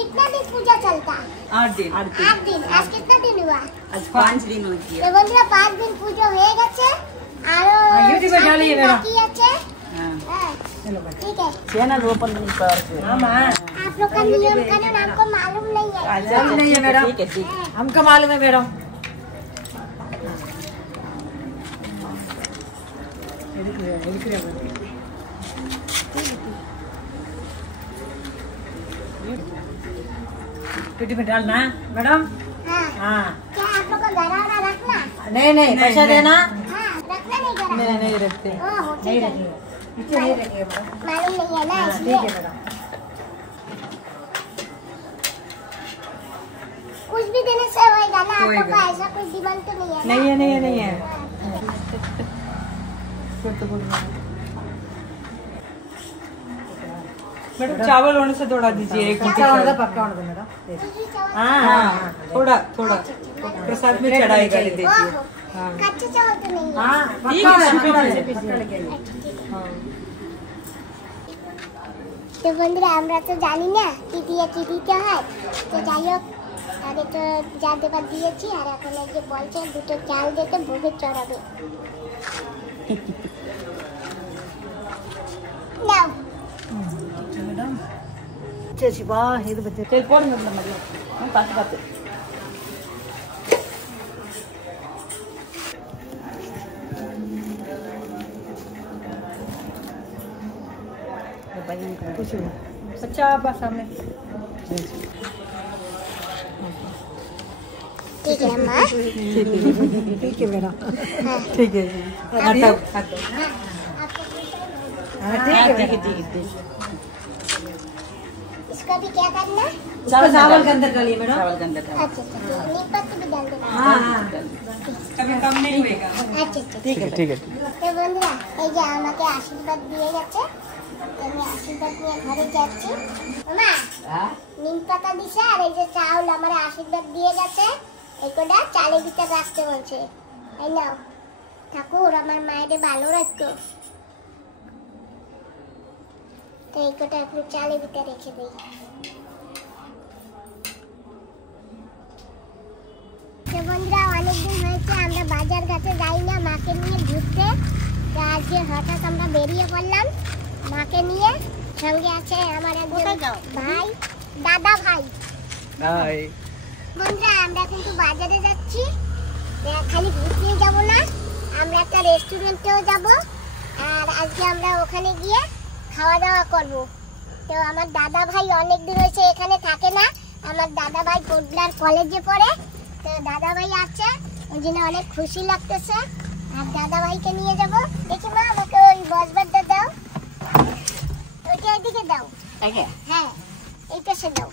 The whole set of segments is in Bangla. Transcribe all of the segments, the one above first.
कितना दिन पूजा चलता? 8 दिन। 8 दिन। आज कितना दिन हुआ? आज 5 दिन हो गया। तो बंधुरा 5 दिन पूजा হয়ে গেছে আর YouTube এ डालिए मेरा। बाकी আছে। हां चलो ठीक है। चैनल ओपन नहीं करके। हां मां आप लोग का नियम कानून हमको मालूम नहीं है। अच्छा नहीं है मैडम। ठीक है ठीक है। हमको मालूम है मैडम। पेटी में डालना मैडम। हाँ। हाँ क्या आप लोग का गरारा रखना? नहीं नहीं पैसा देना। हाँ रखना नहीं गरारा। नहीं नहीं रखते। ओह नहीं ठीक है। रखेंगे पीछे नहीं रखेंगे मैडम। मालूम नहीं है ना हाँ, इसलिए। ठीक है मैडम। कुछ भी देने से होएगा ना, होएगा। आपको ऐसा कुछ डिमांड तो नहीं है ना? नहीं है नहीं है नहीं है। मैडम चावल होने से थोड़ा दीजिए एक पक्का होने दो मैडम। कुछ भी चावल। हाँ हाँ थोड़ा थोड़ा प्रसाद में चढ़ाई कर दीजिए। ओह, कच्चे चावल तो नहीं है। हाँ ठीक पक्का है, है पक्का है। पक्का लगे। তো বন্ধুরা আমরা তো জানি না কি দিয়ে কি দিতে হয়, তো যাই হোক আগে তো যা দেবার দিয়েছি আর এখন এই যে বলছে দুটো চাল দিতে ভোগে চড়াবে। নাও मैडम चेसी बा हे तो बच्चे चल पढ़ मतलब हम पाते पाते कुछ अच्छा बस सामने ঠিক আছে মা। ठीक है मेरा हाँ ठीक है जी। अभी हाँ, हाँ ठीक है ठीक है ठीक है ठीक इसको भी क्या करना? चावल के अंदर डालिए मैडम। चावल के अंदर डाल। अच्छा अच्छा नीम पत्ती भी डाल देना। हाँ हाँ कभी कम नहीं होएगा। আচ্ছা আচ্ছা ठीक है ठीक है তো বন্ধুরা এই যে আমাকে আশীর্বাদ দিয়ে গেছে, তো আমি আশীর্বাদ নিয়ে ঘরে যাচ্ছি। মা हां নিম পাতা দিছে আর এই যে চাউল আমার আশীর্বাদ দিয়ে গেছে, এই কোটা চালের ভিতরে রাখতে বলছে। এই নাও ঠাকুর আমার মায়ের ভালো রাখো। তো এই কোটা একটু চালের ভিতরে রেখে দিই। তো বন্ধুরা অনেকদিন হয়েছে আমরা বাজার ঘাটে যাই না মাকে নিয়ে ঘুরতে, তো আজকে হঠাৎ আমরা বেরিয়ে পড়লাম মাকে নিয়ে। সঙ্গে আছে আমার একজন ভাই, দাদা ভাই। हाय বন্ধুরা আমরা কিন্তু বাজারে যাচ্ছি, খালি ঘুরতেই যাব না, আমরা একটা রেস্টুরেন্টেও যাব আর আজকে আমরা ওখানে গিয়ে খাওয়া দাওয়া করব। তো আমার দাদা ভাই অনেক দিন হয়েছে এখানে থাকে না, আমার দাদা ভাই কোটলার কলেজে পড়ে, তো দাদা ভাই আছে ওই জন্য অনেক খুশি লাগতেছে আর দাদা ভাইকে নিয়ে যাব। দেখি মা আমাকে ওই বসবারটা দাও, ওইটা এদিকে দাও। ठीक है হ্যাঁ এই পাশে দাও।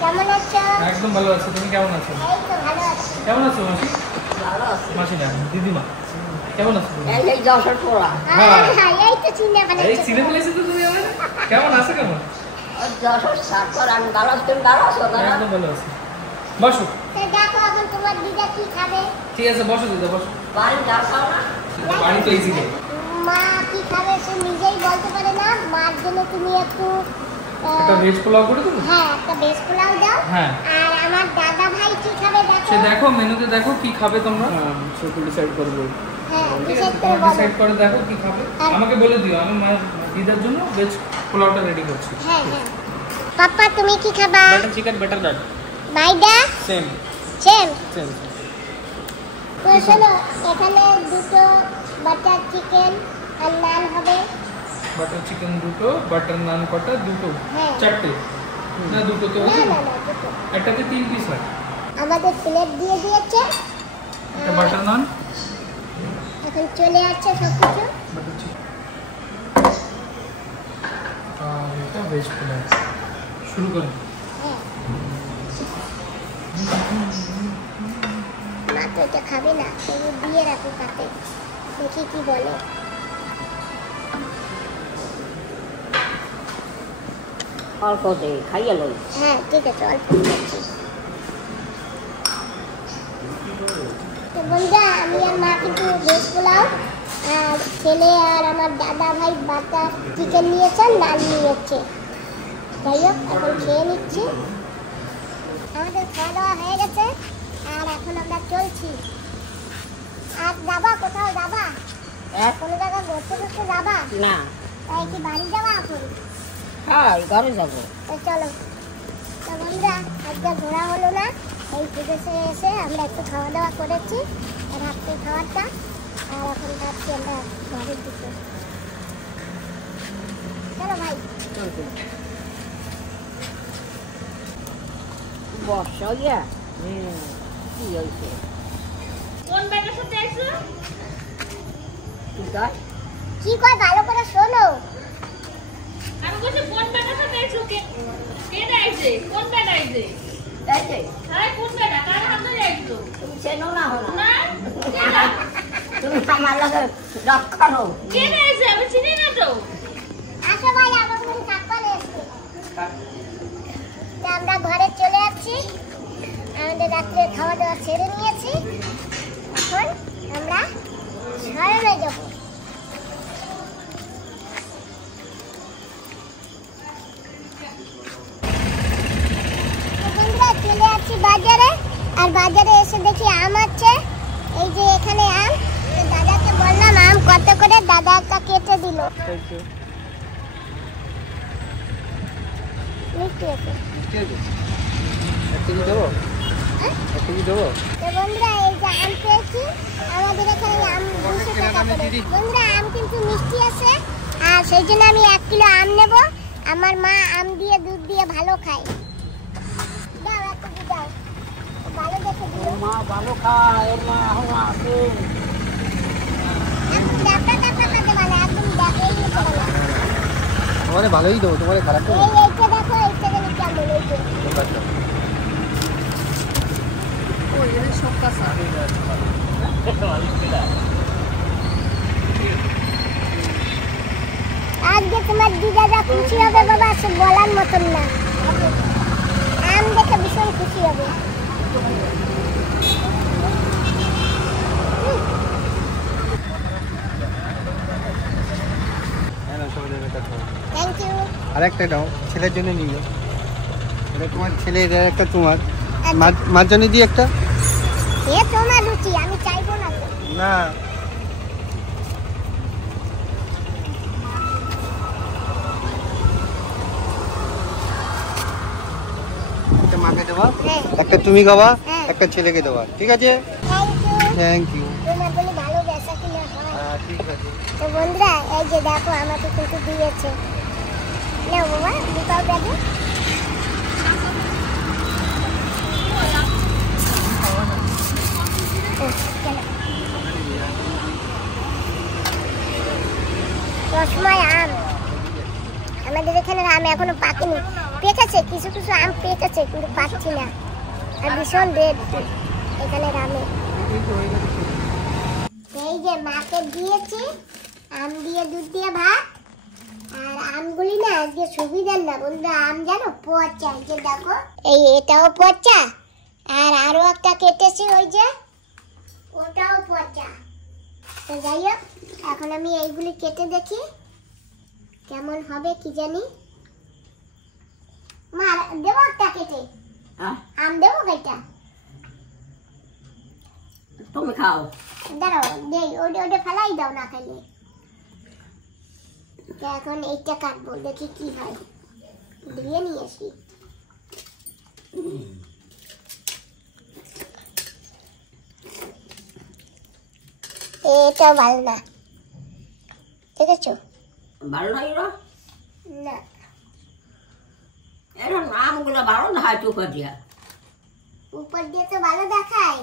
কেমন আছো? একদম ভালো আছি। তুমি কেমন আছো? এই তো ভালো আছি। কেমন আছো মাসি? মাসি না দিদিমা কেমন আছো তুমি? এই যশোর পোড়া হ্যাঁ এই তো চিনে এই ফেলেছো। চিনে ফেলেছো তো তুমি আমাকে? কেমন আছো কেমন? যশোর সাতর আমি ভালো আছি, তুমি ভালো আছো না? একদম ভালো আছি। বসো। তো দেখো এখন তোমার দিদা কি খাবে। ঠিক আছে বসো দিদা বসো। বাড়ি ডাল খাও না? বাড়ি তো ইজি গে। মা কি খাবে সে নিজেই বলতে পারে না, মার জন্য তুমি একটু একটা ভেজ পোলাও করে দেবো? হ্যাঁ একটা বেশ পোলাও দাও। হ্যাঁ। আর আমার দাদা ভাই কি খাবে সে দেখো। দেখো মেনুতে দেখো কি খাবে তোমরা। ছোট ডিসাইড করবো। হ্যাঁ ঠিক ডিসাইড আছে করে তোমরা বলো। ডিসাইড করে দেখো কি খাবে। আর- আমাকে বলে দিও, আমি মায়ের দিদার জন্য ভেজ পোলাওটা রেডি করছি। হ্যাঁ হ্যাঁ পাপা তুমি কি খাবা? বাটার চিকেন বাটার নান ভাইদা সেম সেম। সেম। তো শোনো এখানে দুটো বাটার চিকেন আর নান হবে। বাটার চিকেন দুটো, বাটার নান কটা? দুটো হ্যাঁ। চারটে না দুটো তো না হলো? না না দুটো। একটাতে 3 পিস হয়। আমাদের প্লেট দিয়ে দিয়েছে, একটা বাটার নান এখন চলে আসছে সব কিছু। বাটার চিকেন আর এটা ভেজ পোলাও। শুরু করুন। হ্যাঁ মা তো এটা খাবে না, তবু দিয়ে রাখো কাতে, দেখি কি বলে। অল্প দে খাইয়ে লই। হ্যাঁ ঠিক আছে অল্প দিচ্ছি। তো বন্ধুরা আমি আর মা কিন্তু ভেজ পোলাও আর ছেলে আর আমার দাদা ভাই বাটা চিকেন নিয়েছে নান নিয়েছে। যাই হোক এখন খেয়ে নিচ্ছি। আমাদের খাওয়া দাওয়া হয়ে গেছে আর এখন আমরা চলছি। আর যাবা কোথাও যাবা? কোনো জায়গায় ঘুরতে ঘুরতে যাবা? না, তাই কি বাড়ি যাবা এখন? হ্যাঁ ঘরে যাবো। তো চলো। তো বন্ধুরা আজকে ঘোরা হলো না, এই বিদেশে এসে আমরা একটু খাওয়া দাওয়া করেছি রাত্রে খাবারটা, আর এখন ভাবছি আমরা ঘরের দিকে। চলো ভাই। বর্ষা গিয়া কি হয়েছে? কোন ব্যাটার সাথে আইছো? কি কয়? কি কয় ভালো করে শোনো। আমি বলছি কোন ব্যাটার সাথে আইছো? কে আইছে? কোন ব্যাটা আইছে? এই যে, আরে কোন ব্যাটা? কার হাত ধরে আইছো? তুমি চেনো না হলো না? কে না? তুমি আমার লাগে রক্ষানো। কে আইছে? আমি চিনি না তো। আসো ভাই, আমার কোনো কাপড় এসছে। আমরা ঘরে চলে যাচ্ছি, আমাদের রাত্রে খাওয়া দাওয়া ছেড়ে নিয়েছি। এখন আমরা শহরে যাব। বন্ধুরা চলে যাচ্ছি বাজারে, আর বাজারে এসে দেখি আম আছে। এই যে এখানে আম, তো দাদাকে বললাম আম কত করে, দাদা একটা কেটে দিল। মিষ্টি আছে। হ্যাঁ? তো বন্ধুরা এই যে আম পেয়েছি, আমাদের এখানে আম 200 টাকা করে। বন্ধুরা আম কিন্তু মিষ্টি আছে, আর সেই জন্য আমি 1 কিলো আম নেব। আমার মা আম দিয়ে দুধ দিয়ে ভালো খায়। দাও একটু দিয়ে দাও, ভালো দেখে দিও। মা ভালো খায়, ওর মা এখন আসে। একদম ডাবটা ডাবটা খাতে ভালো, একদম ডাবেই নিতে ভালো। তোমারে ভালোই দেবো, তোমারে খারাপ দেবো। এইটা দেখো, এইটা দেখো কেমন, এই যে। আজকে তোমার দিদা যা খুশি হবে বাবা, সে বলার মতন না। আম দেখে ভীষণ খুশি হবে। Thank you. আরেকটা দাও, ছেলের জন্য নিও। এটা তোমার ছেলে, এটা একটা তোমার। মার জন্য দিই একটা। এ তোমার রুচি, আমি চাইবো না তো। না একটা মাকে দেওয়া, হ্যাঁ। একটা তুমি খাওয়া, হ্যাঁ। একটা ছেলেকে দেওয়া, ঠিক আছে? Thank you. Thank you. তোমার বলে ভালো বেচা কিনা হয়। হ্যাঁ ঠিক আছে। তো বন্ধুরা এই যে দেখো আমাকে কিন্তু দিয়েছে। নাও বাবা, দুটাও ব্যাগে। রসময় আম, আমাদের এখানে আম এখনো পাকেনি। পেকেছে কিছু কিছু আম, পেকেছে কিন্তু পাচ্ছি না। আর ভীষণ রেট এখানে আমে। এই যে মাকে দিয়েছি আম দিয়ে দুধ দিয়ে ভাত। আর আমগুলি না আজকে সুবিধার না বন্ধুরা, আম জানো পচা। এই যে দেখো, এই এটাও পচা, আর আরো একটা কেটেছি ওই যে, ওটাও পচা। তো যাই হোক, এখন আমি এইগুলি কেটে দেখি কেমন হবে কি জানি। মা দেবো একটা কেটে, আম দেবো কেটে? তুমি খাও। দাঁড়াও দেই, ওটা ফেলাই দাও না খাইলে। তো এখন এইটা কাটবো, দেখি কি হয়। ধুয়ে নিয়ে আসি। এটা ভালো না, ঠিক আছে? ভালো লাগে না? না, এরা নামগুলো ভালো না হয় চোখে দিয়া। উপর দিয়ে তো ভালো দেখায়,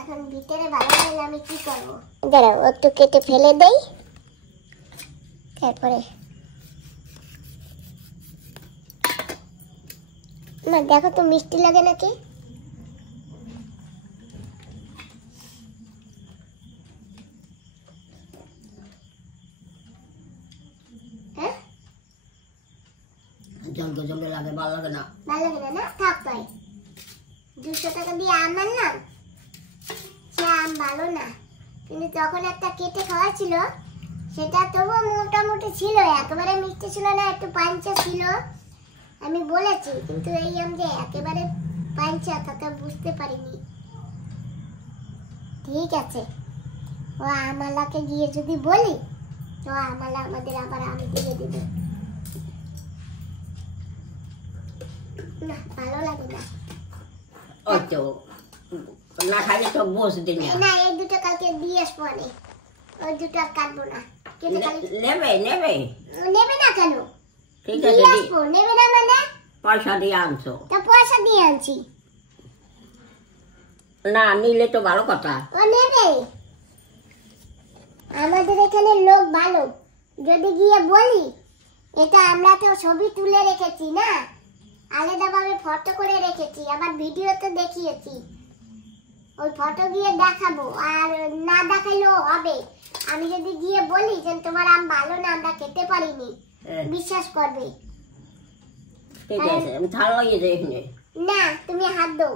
এখন ভিতরে ভালো হয় না, আমি কি করবো? দাঁড়াও একটু কেটে ফেলে দেই, তারপরে না দেখো তো মিষ্টি লাগে নাকি। হ্যাঁ, জলকে জলকে লাগে, ভালো লাগে না। ভালো লাগে না, থাক তাই। 200 টাকা দিয়ে আম আনলাম, সে আম ভালো না, কিন্তু তখন একটা কেটে খাওয়া ছিল, সেটা তবুও মোটামুটি ছিল, একেবারে মিষ্টি ছিল না, একটু পাঞ্চা ছিল, আমি বলেছি, কিন্তু এই আম যে একেবারে পাঞ্চা তা বুঝতে পারিনি। ঠিক আছে, ও আমালাকে গিয়ে যদি বলি তো আমালা আমাদের আবার আম দিয়ে দিবে। না, ভালো লাগে না। ওই তো না খাইলে তো বসদি না। না, এই দুটো কালকে দিয়ে আসবো আমি, ওই দুটো আর কাটবো না। কেটে খালি নেবে নেবে নেবে না কেন? ঠিক দিয়ে আছে, আসবো, নেবে না মানে? পয়সা দিয়ে আনছো তা পয়সা দিয়ে আনছি। না, নিলে তো ভালো কথা। ও নেবে, আমাদের এখানে লোক ভালো, যদি গিয়ে বলি, এটা আমরা তো ছবি তুলে রেখেছি না, আলাদাভাবে ফটো করে রেখেছি, আবার ভিডিওতে দেখিয়েছি, ওই ফটো গিয়ে দেখাবো, আর না দেখাইলেও হবে। আমি যদি গিয়ে বলি যে তোমার আম ভালো না, আমরা খেতে পারিনি, বিশ্বাস করবে। ঠিক আছে, আমি থালা লাগিয়ে যাই এখানে। না, তুমি হাত দাও।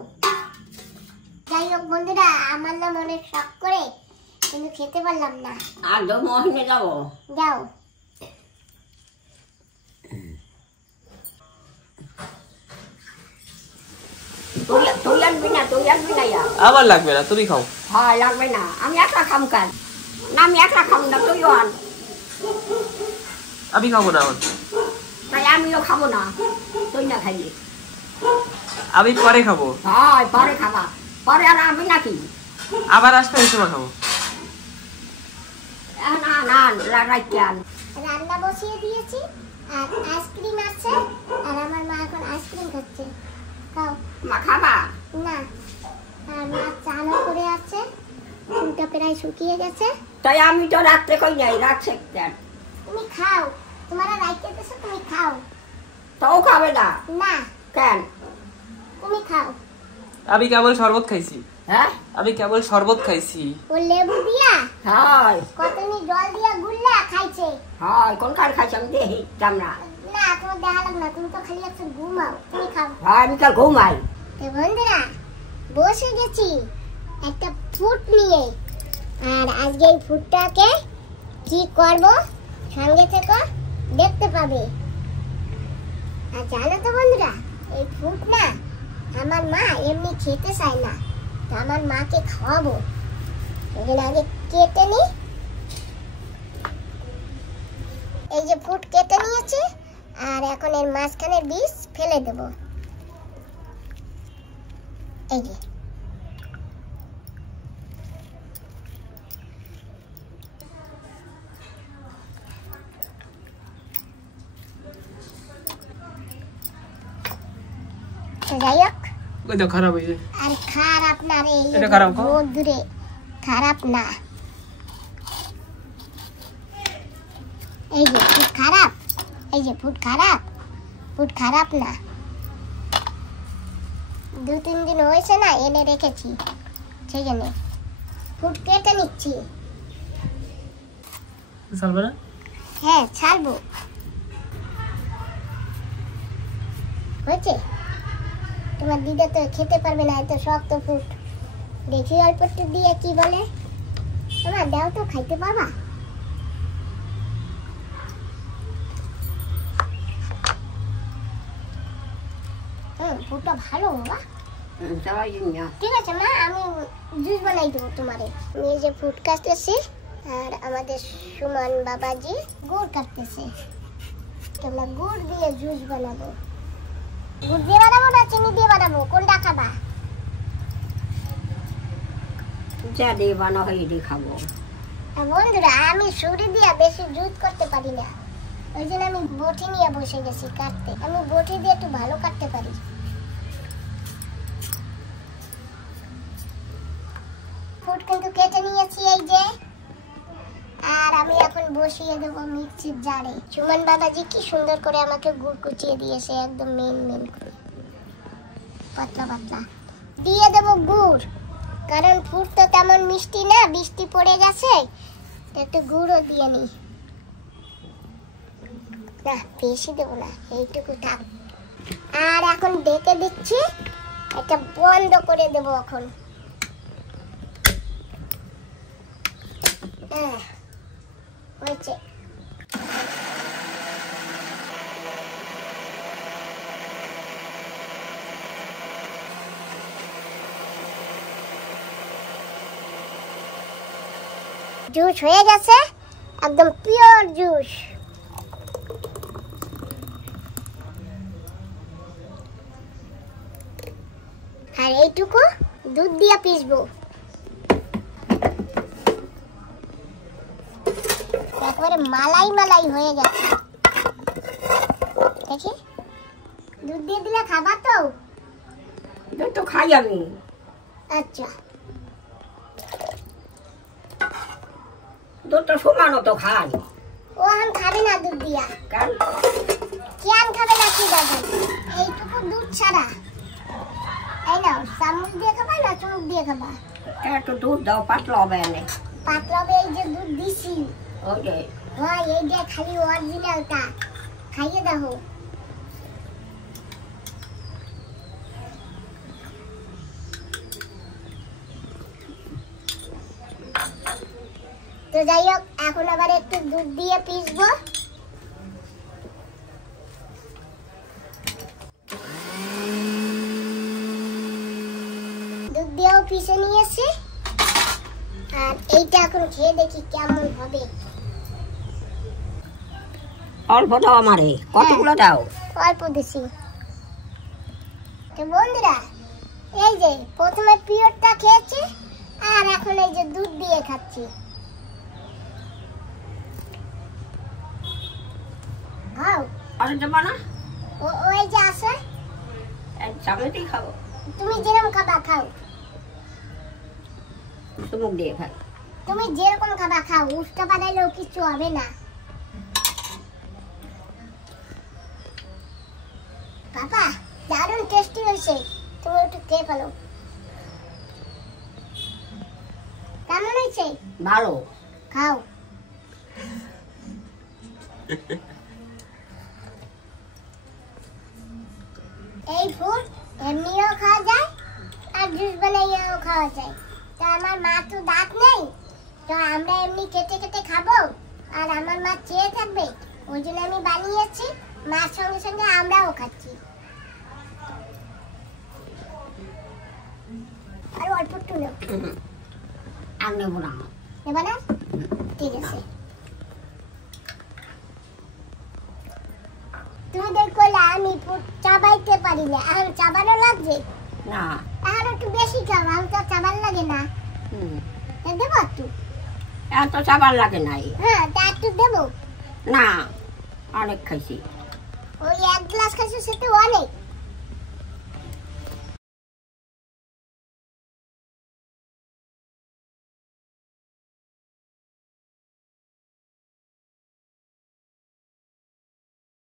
যাই হোক বন্ধুরা, আমার নাম অনেক শখ করে, কিন্তু খেতে পারলাম না। আর তো মহিনে যাবো। যাও। তুই আনবি না, তুই আনবি না ইয়া। আবার লাগবে না, তুমি খাও। হয়, লাগবে না, আমি একলা খাম কাজ না, আমি একলা খাম না, তুইও আন। আমি খাবো না আবার। তাই আমিও খাবো না, তুই না খাইলি। আমি পরে খাবো। হয়, পরে খাবা, পরে আর আমি নাকি। আবার আসতে ওই সময় খাবো। না না, রাইতে আন। রান্না বসিয়ে দিয়েছি, আর আইসক্রিম আছে, আর আমার মা এখন আইসক্রিম খাচ্ছে। খাও। মা খাবা? না, আর মা চালও করে আছে, চুলটা প্রায় শুকিয়ে গেছে। তাই আমি তো রাত্রে কই নাই, রাখছে কেন? তুমি খাও, তোমার রাইতে দেছো, তুমি খাও। তো ও খাবে না না, কেন? তুমি খাও। আমি কেবল শরবত খাইছি। হ্যাঁ, আমি কেবল শরবত খাইছি। ও লেবু দিয়া হয় কতনি জল দিয়া গুললা খাইছে। হয়, কোন কার খাইছে আমি দেখি জাম না। না, তোমার দেখা লাগ না, তুমি তো খালি একটু ঘুমাও, তুমি খাও। হয়, আমি তো ঘুমাই। তো বন্ধুরা, বসে গেছি একটা ফুট নিয়ে, আর আজকে এই ফুটটাকে কি করব সঙ্গে থেকে দেখতে পাবে। আর জানো তো বন্ধুরা, এই ফুট না আমার মা এমনি খেতে চায় না, তো আমার মাকে খাওয়াবো, এখানে আগে কেটে নি। এই যে ফুট কেটে নিয়েছি, আর এখন এর মাঝখানের বীজ ফেলে দেব। এই যে যাই হোক, ওই তো খারাপ হয়েছে। আর খারাপ না রে, এটা খারাপ খাও। দূরে খারাপ না। এই যে ফুট খারাপ, এই যে ফুট খারাপ, ফুট খারাপ না। 2-3 দিন হয়েছে না, এনে রেখেছি, সেখানে ফুট কেটে নিচ্ছি। চলবে না? হ্যাঁ, ছাড়বো। হয়েছে? তোমার দিদা তো খেতে পারবে না, এত শক্ত ফুট। দেখি অল্প একটু দিয়ে কি বলে। তোমার দাও তো, খাইতে পারবা? ফুটটা ভালো বাবা। সবাই না। ঠিক আছে মা, আমি জুস বানাই দেবো তোমারে। আমি এই যে ফুট কাটতেছি, আর আমাদের সুমন বাবাজি গুড় কাটতেছে। তোমরা গুড় দিয়ে জুস বানাবো। গুড় দিয়ে বানাবো না চিনি দিয়ে বানাবো, কোনটা খাবা? যা দিয়ে বানা হয় এটি খাবো। আর বন্ধুরা, আমি সুরি দিয়ে বেশি জুস করতে পারি না, ওই জন্য আমি বটি নিয়ে বসে গেছি কাটতে। আমি বটি দিয়ে একটু ভালো কাটতে পারি। ফুট কিন্তু কেটে নিয়েছি এই যে, আর আমি এখন বসিয়ে দেবো মিক্সির জারে। সুমন বাবাজি কি সুন্দর করে আমাকে গুড় কুচিয়ে দিয়েছে, একদম মেন করে পাতলা পাতলা দিয়ে দেবো গুড়, কারণ ফুট তো তেমন মিষ্টি না, বৃষ্টি পড়ে গেছে, একটু গুড়ও দিয়ে নি। না, বেশি দেবো না, এইটুকু থাক। আর এখন ডেকে দিচ্ছি, এটা বন্ধ করে দেব এখন। হয়েছে। জুস হয়ে গেছে, একদম পিওর জুস। আর এইটুকু দুধ দিয়ে পিসবো। একবারে মালাই মালাই হয়ে গেছে। দেখি দুধ দিয়ে দিলে খাবা তো? দুধ তো খাই আমি। আচ্ছা, দুধ তো সমানও তো খাই। ও এখন খাবে না দুধ দিয়া। কেন? কেন খাবে না কি দরকার? এইটুকু দুধ ছাড়া। এই নাও, চামচ দিয়ে খাবা না চুমুক দিয়ে খাবা? একটু দুধ দাও, পাতলা হবে এনে। পাতলা হবে, এই যে দুধ দিছি। ওই যে হয় এইটা খালি অরিজিনালটা, খাইয়ে দেখো। তো যাই হোক, এখন আবার একটু দুধ দিয়ে পিসবো। দুধ দিয়েও পিষে নিয়েছি। আর এইটা এখন খেয়ে দেখি কেমন হবে। অল্প দাও আমারে, কতগুলো দাও? অল্প দিছি। তো বন্ধুরা, এই যে প্রথমে পিওরটা খেয়েছি, আর এখন এই যে দুধ দিয়ে খাচ্ছি। খাও। আর দেবো না? ওই যে আছে, এক চামচই খাবো। তুমি যেরকম খাবা খাও। চুমুক দিয়ে খাই। তুমি যেরকম খাবা খাও, উষ্টা বানাইলেও কিছু হবে না। বাবা, দারুণ টেস্টি হয়েছে। তুমি একটু খেয়ে ফেলো। কেমন হয়েছে? ভালো। খাও। এই ফ্রুট এমনিও খাওয়া যায়, আর জুস বানাইয়াও খাওয়া যায়। তো আমার মা তো দাঁত নেই, তো আমরা এমনি কেটে কেটে খাবো, আর আমার মা চেয়ে থাকবে, ওই জন্য আমি বানিয়েছি। মার সঙ্গে সঙ্গে আমরাও খাচ্ছি। আর অল্প একটু নেব। আর নেবো না। নেবা না? ঠিক আছে। তুমি দেখলে আমি চাবাইতে পারি না, এখন চাবানো লাগছে না। এখন একটু বেশি খাও, আমি তো চাবার লাগে না। দেবো একটু? এত চাবার লাগে নাই। হ্যাঁ, তা একটু দেবো। না, অনেক খাইছি। ওই এক গ্লাস খাইছো, সেটা অনেক।